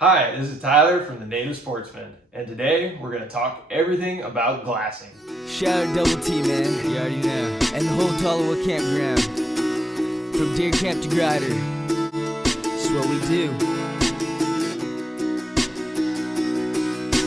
Hi, this is Tyler from The Native Sportsman, and today we're going to talk everything about glassing. Shout out Double T, man. You already know. And the whole Tolowa campground. From deer camp to grider. That's what we do.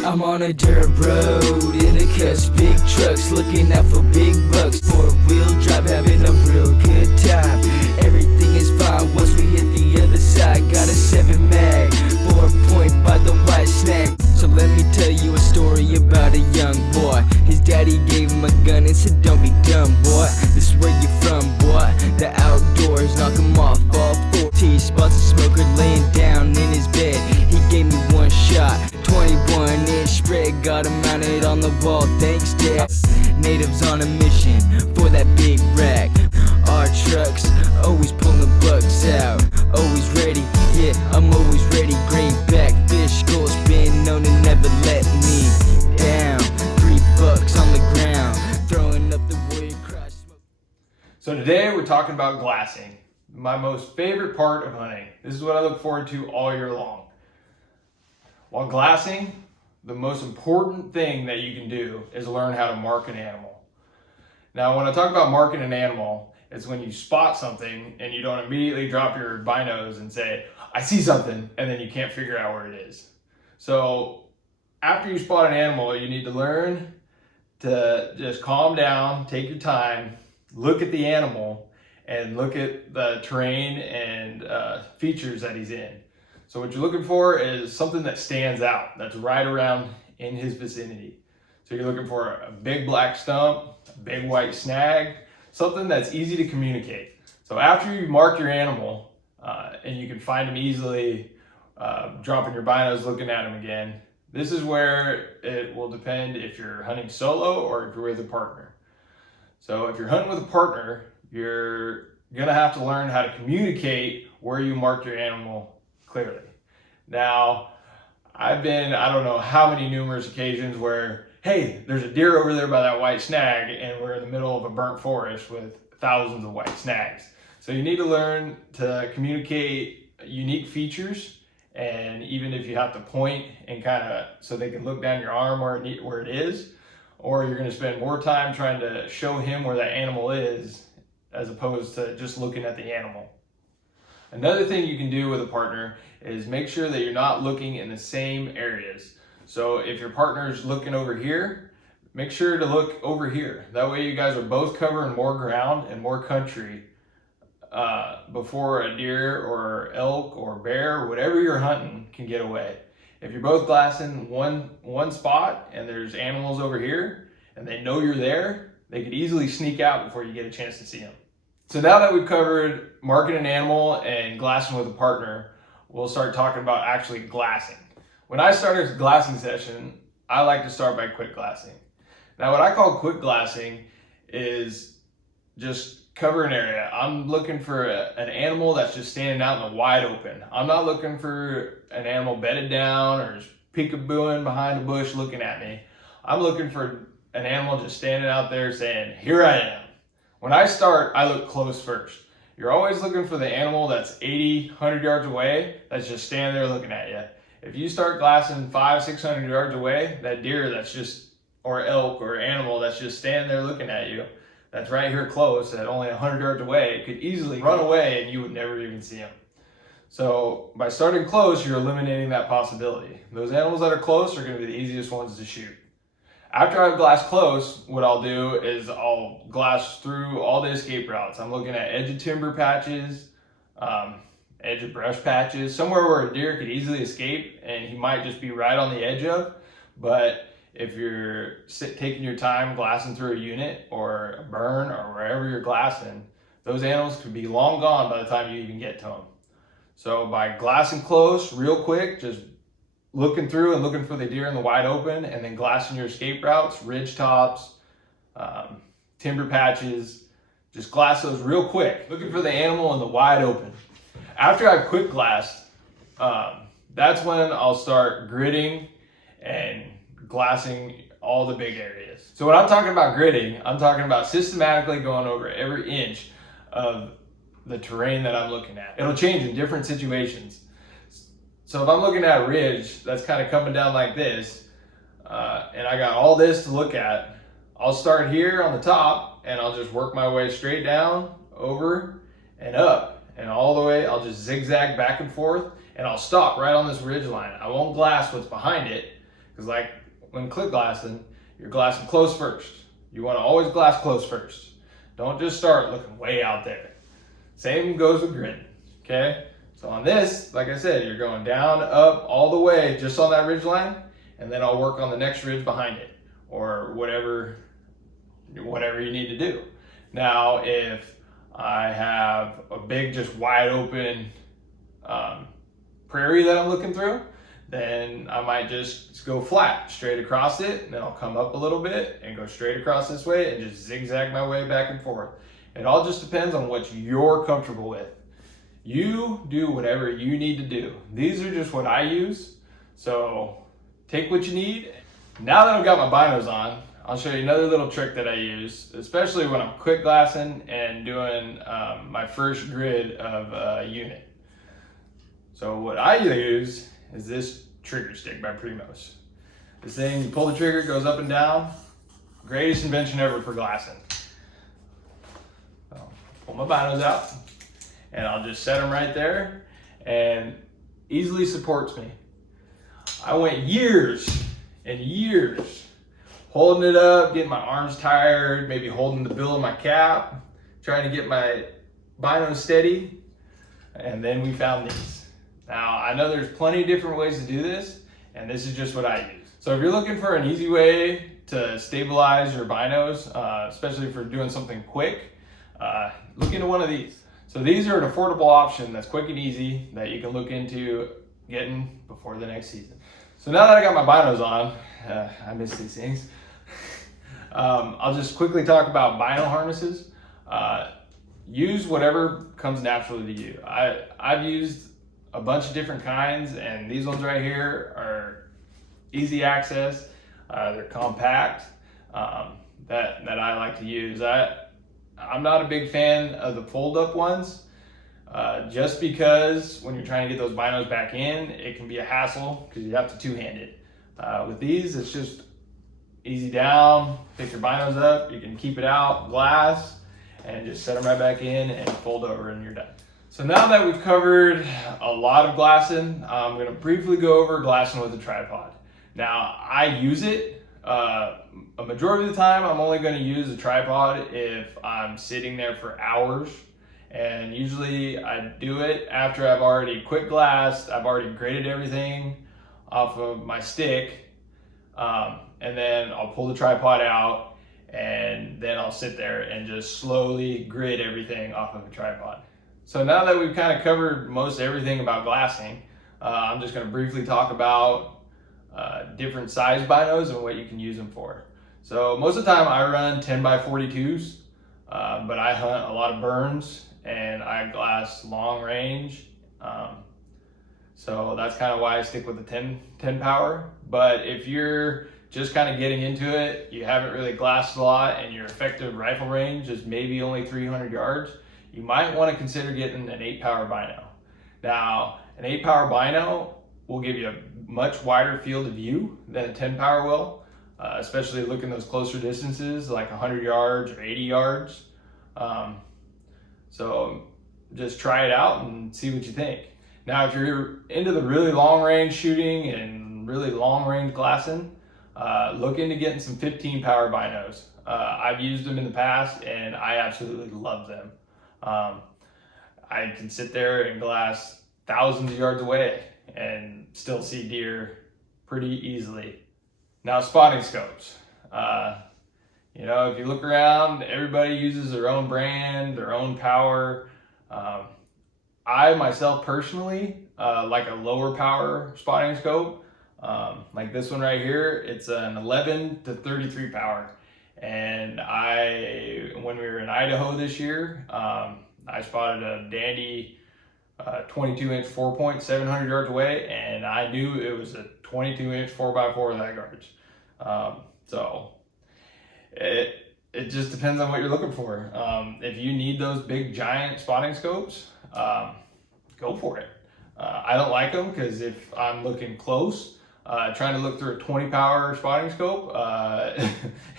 I'm on a dirt road in a cuss, big trucks, looking out for big bucks. Four-wheel drive, having a real good time. Everything is fine once we hit the other side. Got a 7 mag, 4-point by the white snag. So let me tell you a story about a young boy. His daddy gave him a gun and said, don't be dumb, boy. This is where you're from, boy. The outdoors, knock him off all 4 T-spots. A smoker laying down in his bed. He gave me one shot, 21-inch spread. Got him mounted on the wall, thanks, Dad. Natives on a mission for that big rack. Our trucks always pulling bucks out. Always ready, yeah, I'm always ready. Greenback fish schools been known to never let me down. $3 on the ground, throwing up the warrior cry. So today we're talking about glassing, my most favorite part of hunting. This is what I look forward to all year long. While glassing, the most important thing that you can do is learn how to mark an animal. Now, when I talk about marking an animal, it's when you spot something and you don't immediately drop your binos and say, I see something, and then you can't figure out where it is. So after you spot an animal, you need to learn to just calm down, take your time, look at the animal, and look at the terrain and features that he's in. So what you're looking for is something that stands out, that's right around in his vicinity. So you're looking for a big black stump, a big white snag, something that's easy to communicate. So after you mark your animal and you can find him easily, dropping your binos, looking at him again, this is where it will depend if you're hunting solo or if you're with a partner. So if you're hunting with a partner, you're gonna have to learn how to communicate where you mark your animal clearly. Now, I've been, I don't know how many numerous occasions where, hey, there's a deer over there by that white snag and we're in the middle of a burnt forest with thousands of white snags. So you need to learn to communicate unique features, and even if you have to point and kind of so they can look down your arm where it is, or you're going to spend more time trying to show him where that animal is as opposed to just looking at the animal. Another thing you can do with a partner is make sure that you're not looking in the same areas. So if your partner's looking over here, make sure to look over here. That way you guys are both covering more ground and more country before a deer or elk or bear or whatever you're hunting can get away. If you're both glassing one spot and there's animals over here and they know you're there, they could easily sneak out before you get a chance to see them. So now that we've covered marking an animal and glassing with a partner, we'll start talking about actually glassing. When I start a glassing session, I like to start by quick glassing. Now, what I call quick glassing is just cover an area. I'm looking for an animal that's just standing out in the wide open. I'm not looking for an animal bedded down or peekabooing behind a bush looking at me. I'm looking for an animal just standing out there saying, here I am. When I start, I look close first. You're always looking for the animal that's 80, 100 yards away that's just standing there looking at you. If you start glassing 500, 600 yards away, that deer that's just, or elk or animal that's just standing there looking at you, that's right here close at only 100 yards away, it could easily run away and you would never even see him. So by starting close, you're eliminating that possibility. Those animals that are close are going to be the easiest ones to shoot. After I've glassed close, what I'll do is I'll glass through all the escape routes. I'm looking at edge of timber patches, edge of brush patches, somewhere where a deer could easily escape and he might just be right on the edge of. But if you're taking your time glassing through a unit or a burn or wherever you're glassing, those animals could be long gone by the time you even get to them. So by glassing close real quick, just looking through and looking for the deer in the wide open, and then glassing your escape routes, ridge tops, timber patches, just glass those real quick, looking for the animal in the wide open. After I've quick glassed, that's when I'll start gridding and glassing all the big areas. So when I'm talking about gridding, I'm talking about systematically going over every inch of the terrain that I'm looking at. It'll change in different situations. So if I'm looking at a ridge that's kind of coming down like this, and I got all this to look at, I'll start here on the top and I'll just work my way straight down, over and up, and all the way. I'll just zigzag back and forth, and I'll stop right on this ridge line. I won't glass what's behind it, because like when clip glassing, you're glassing close first. You want to always glass close first. Don't just start looking way out there. Same goes with grid, okay? So on this, like I said, you're going down, up, all the way just on that ridge line, and then I'll work on the next ridge behind it, or whatever you need to do. Now, if I have a big, just wide open prairie that I'm looking through, then I might just go flat, straight across it, and then I'll come up a little bit and go straight across this way and just zigzag my way back and forth. It all just depends on what you're comfortable with. You do whatever you need to do. These are just what I use, so take what you need. Now that I've got my binos on, I'll show you another little trick that I use, especially when I'm quick glassing and doing my first grid of a unit. So what I use is this trigger stick by Primos. This thing, you pull the trigger, it goes up and down. Greatest invention ever for glassing. So, pull my binos out, and I'll just set them right there, and easily supports me. I went years and years holding it up, getting my arms tired, maybe holding the bill of my cap, trying to get my binos steady, and then we found these. Now, I know there's plenty of different ways to do this, and this is just what I use. So if you're looking for an easy way to stabilize your binos, especially if you're doing something quick, look into one of these. So these are an affordable option that's quick and easy that you can look into getting before the next season. So now that I got my binos on, I miss these things. I'll just quickly talk about bino harnesses. Use whatever comes naturally to you. I've used a bunch of different kinds, and these ones right here are easy access. They're compact, that I like to use. I'm not a big fan of the fold-up ones, just because when you're trying to get those binos back in, it can be a hassle because you have to two-hand it. With these, it's just easy down, pick your binos up, you can keep it out, glass, and just set them right back in and fold over and you're done. So now that we've covered a lot of glassing, I'm gonna briefly go over glassing with a tripod. Now, I use it, a majority of the time, I'm only gonna use a tripod if I'm sitting there for hours. And usually I do it after I've already quick glassed, I've already graded everything off of my stick, and then I'll pull the tripod out, and then I'll sit there and just slowly grid everything off of a tripod. So now that we've kind of covered most everything about glassing, I'm just going to briefly talk about different size binos and what you can use them for. So most of the time I run 10x42s, but I hunt a lot of burns and I glass long range. So that's kind of why I stick with the 10 power. But if you're just kind of getting into it, you haven't really glassed a lot, and your effective rifle range is maybe only 300 yards, you might want to consider getting an 8 power bino. Now, an 8 power bino will give you a much wider field of view than a 10 power will, especially looking those closer distances like 100 yards or 80 yards. So just try it out and see what you think. Now, if you're into the really long range shooting and really long range glassing, look into getting some 15 power binos. I've used them in the past and I absolutely love them. I can sit there and glass thousands of yards away and still see deer pretty easily. Now, spotting scopes. You know, if you look around, everybody uses their own brand, their own power. I myself personally like a lower power spotting scope. Like this one right here, it's an 11 to 33 power. And when we were in Idaho this year, I spotted a Dandy 22-inch 4-point 700 yards away, and I knew it was a 22-inch 4x4 that garbage. So it just depends on what you're looking for. If you need those big giant spotting scopes, go for it. I don't like them because if I'm looking close, trying to look through a 20 power spotting scope,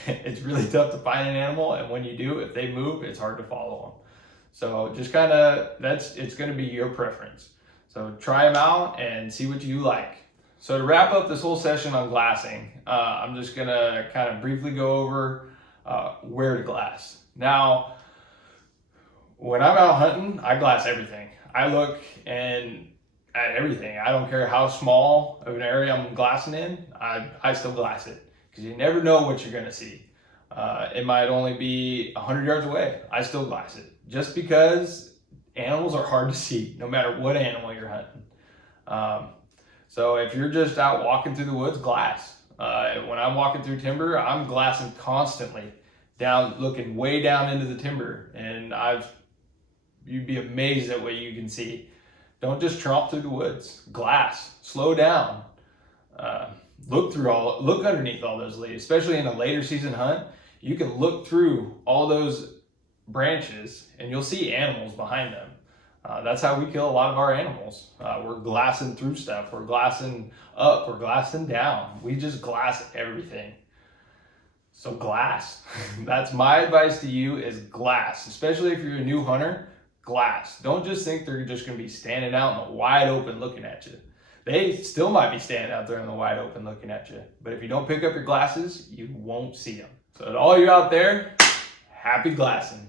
it's really tough to find an animal. And when you do, if they move, it's hard to follow them. So just kind of, it's going to be your preference. So try them out and see what you like. So to wrap up this whole session on glassing, I'm just going to kind of briefly go over where to glass. Now, when I'm out hunting, I glass everything. I look at everything. I don't care how small of an area I'm glassing in, I still glass it because you never know what you're going to see. It might only be 100 yards away. I still glass it just because animals are hard to see no matter what animal you're hunting. So if you're just out walking through the woods, glass. When I'm walking through timber, I'm glassing constantly, looking way down into the timber, and you'd be amazed at what you can see. Don't just tromp through the woods. Glass. Slow down. Look underneath all those leaves, especially in a later season hunt. You can look through all those branches and you'll see animals behind them. That's how we kill a lot of our animals. We're glassing through stuff. We're glassing up. We're glassing down. We just glass everything. So glass. That's my advice to you, is glass. Especially if you're a new hunter, glass. Don't just think they're just going to be standing out in the wide open looking at you. They still might be standing out there in the wide open looking at you. But if you don't pick up your glasses, you won't see them. So to all you out there, happy glassing.